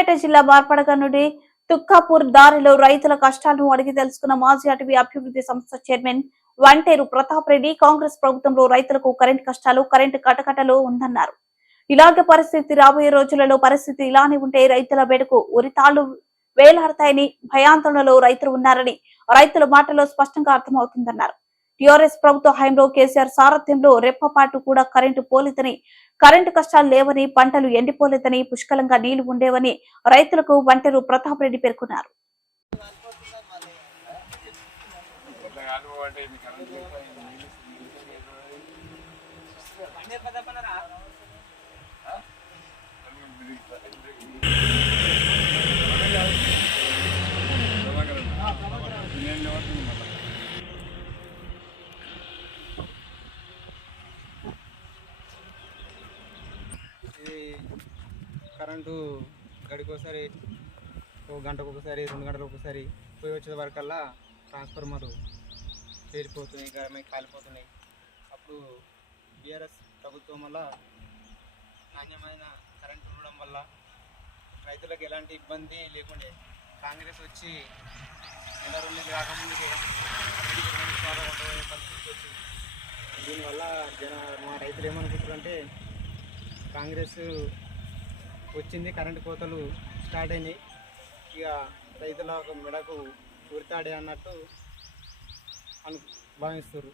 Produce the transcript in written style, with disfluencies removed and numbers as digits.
సిద్దిపేట జిల్లా మార్పడగ నుండి తుక్కాపూర్ దారిలో రైతుల కష్టాలను అడిగి తెలుసుకున్న మాజీ అటవీ అభివృద్ధి సంస్థ చైర్మన్ వంటేరు ప్రతాప్ రెడ్డి కాంగ్రెస్ ప్రభుత్వంలో రైతులకు కరెంటు కష్టాలు కరెంటు కటకటలు ఉందన్నారు. ఇలాగే పరిస్థితి రాబోయే రోజులలో పరిస్థితి ఇలానే ఉంటే రైతుల బెడకు ఉరితాళ్లు వేలాడతాయని భయాందోళనలో రైతులు ఉన్నారని రైతుల మాటల్లో స్పష్టంగా అర్థమవుతుందన్నారు. టీఆర్ఎస్ ప్రభుత్వ హయాంలో కేసీఆర్ సారథ్యంలో రెప్పపాటు కూడా కరెంటు పోలేదని, కరెంటు కష్టాలు లేవని, పంటలు ఎండిపోలేదని, పుష్కలంగా నీళ్లు ఉండేవని రైతులకు వంటేరు ప్రతాప్ రెడ్డి పేర్కొన్నారు. కరెంటు గడికోసారి గంటకు ఒకసారి 2 గంటలకు ఒకసారి పోయి వచ్చే వరకల్లా ట్రాన్స్ఫార్మర్ పేలిపోతున్నాయి, కాలిపోతున్నాయి. అప్పుడు బీఆర్ఎస్ ప్రభుత్వం వల్ల నాణ్యమైన కరెంటు ఉండడం వల్ల రైతులకు ఎలాంటి ఇబ్బంది లేకుండే. కాంగ్రెస్ వచ్చి నెల 2 నెలలు రాకముందుకే పరిస్థితి వచ్చింది. దీనివల్ల మా రైతులు ఏమనుకుంటారంటే కాంగ్రెస్ వచ్చింది, కరెంటు కోతలు స్టార్ట్ అయినాయి, ఇక రైతుల మెడకు ఉరితాడే అన్నట్టు భావిస్తారు.